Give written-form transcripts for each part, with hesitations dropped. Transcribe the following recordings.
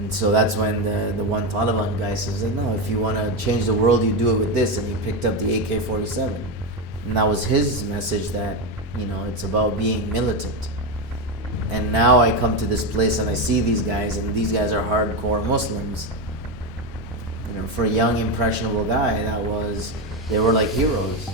And so that's when the one Taliban guy says, no, if you want to change the world, you do it with this. And he picked up the AK-47. And that was his message that, it's about being militant. And now I come to this place and I see these guys, and these guys are hardcore Muslims. For a young, impressionable guy, they were like heroes.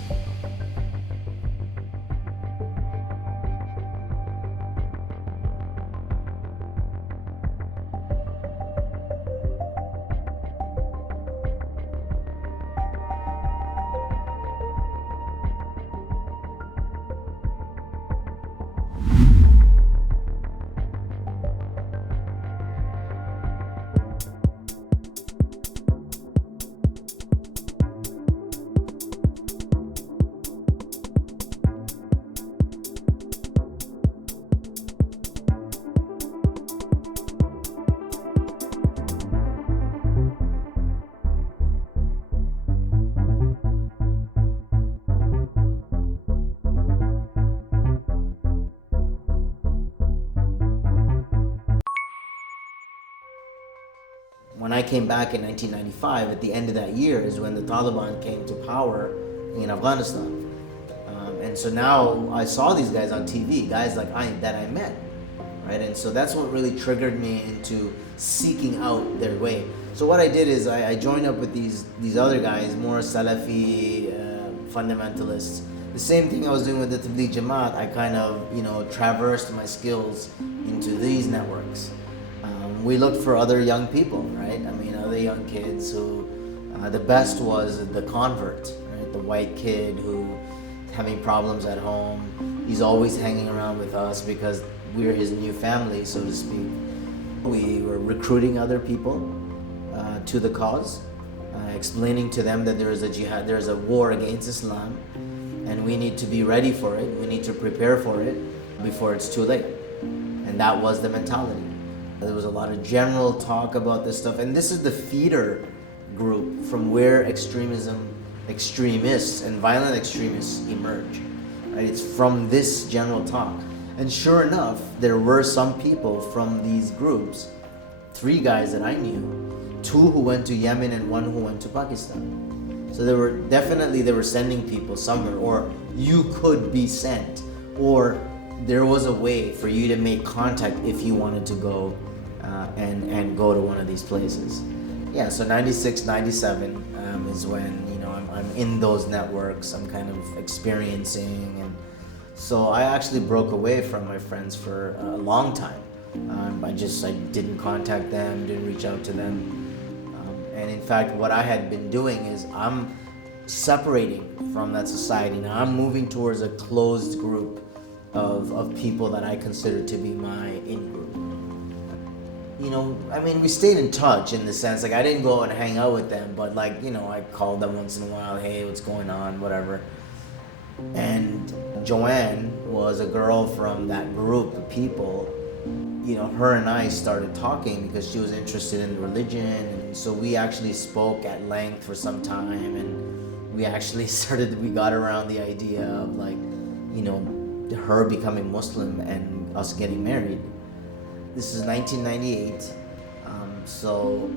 When I came back in 1995, at the end of that year is when the Taliban came to power in Afghanistan. And so now I saw these guys on TV, guys that I met, right? And so that's what really triggered me into seeking out their way. So what I did is I joined up with these other guys, more Salafi fundamentalists. The same thing I was doing with the Tabligh Jamaat, I kind of, traversed my skills into these networks. We looked for other young people, right? Other young kids who, the best was the convert, right? The white kid who having problems at home. He's always hanging around with us because we're his new family, so to speak. We were recruiting other people to the cause, explaining to them that there is a jihad, there is a war against Islam, and we need to be ready for it. We need to prepare for it before it's too late. And that was the mentality. There was a lot of general talk about this stuff, and this is the feeder group from where extremists and violent extremists emerge. Right? It's from this general talk. And sure enough, there were some people from these groups, 3 guys that I knew, 2 who went to Yemen and 1 who went to Pakistan. So they were sending people somewhere, or you could be sent, or there was a way for you to make contact if you wanted to go and go to one of these places. Yeah, so 96, 97 is when I'm in those networks. I'm kind of experiencing, and so I actually broke away from my friends for a long time. I didn't contact them, didn't reach out to them, and in fact, what I had been doing is I'm separating from that society. Now I'm moving towards a closed group of people that I consider to be my in-group. We stayed in touch in the sense, I didn't go and hang out with them, but I called them once in a while, hey, what's going on, whatever. And Joanne was a girl from that group of people. Her and I started talking because she was interested in religion, and so we actually spoke at length for some time, and we actually we got around the idea of her becoming Muslim and us getting married. This is 1998, so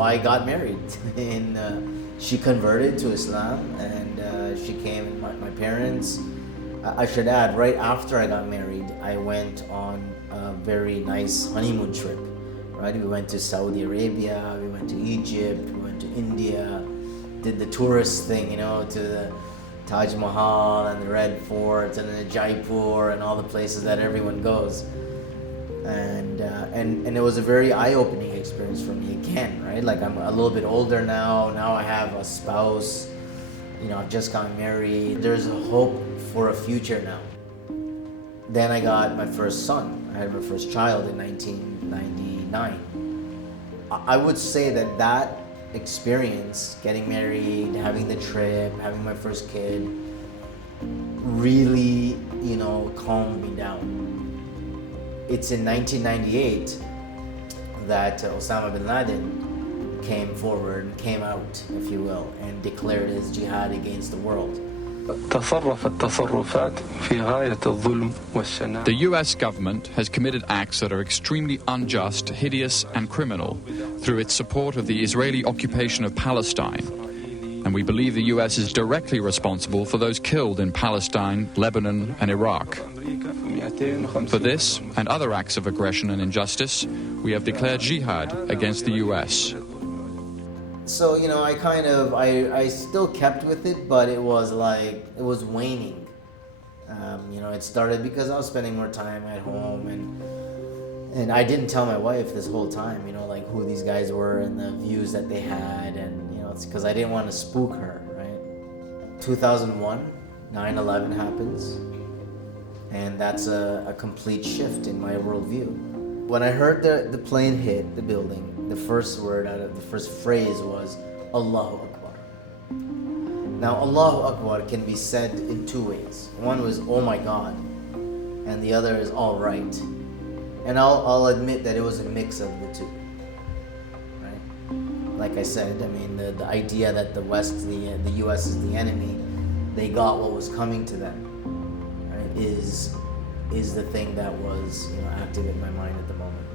I got married, and she converted to Islam, and she came. My parents, I should add, right after I got married, I went on a very nice honeymoon trip. Right, we went to Saudi Arabia, we went to Egypt, we went to India, did the tourist thing, to the Taj Mahal and the Red Fort and the Jaipur and all the places that everyone goes, and it was a very eye-opening experience for me again, right? I'm a little bit older now. Now I have a spouse. I've just gotten married. There's a hope for a future now. Then I got my first son. I had my first child in 1999. I would say that experience, getting married, having the trip, having my first kid, really, calmed me down. It's in 1998 that Osama bin Laden came forward, came out, if you will, and declared his jihad against the world. تصرفت تصرفات في غاية الظلم والشناعة. The US government has committed acts that are extremely unjust, hideous, and criminal through its support of the Israeli occupation of Palestine. And we believe the US is directly responsible for those killed in Palestine, Lebanon, and Iraq. For this and other acts of aggression and injustice, we have declared jihad against the US. So, you know, I still kept with it, but it was waning. You know, it started because I was spending more time at home, and I didn't tell my wife this whole time, you know, like who these guys were and the views that they had, and, you know, it's because I didn't want to spook her, right? 2001, 9/11 happens, and that's a complete shift in my worldview. When I heard the plane hit the building, the first phrase was Allahu Akbar. Now, Allahu Akbar can be said in two ways. One was, oh my God, and the other is all right. And I'll admit that it was a mix of the two, right? Like I said, I mean, the idea that the West, the US is the enemy, they got what was coming to them, right, is the thing that was, you know, active in my mind at the moment.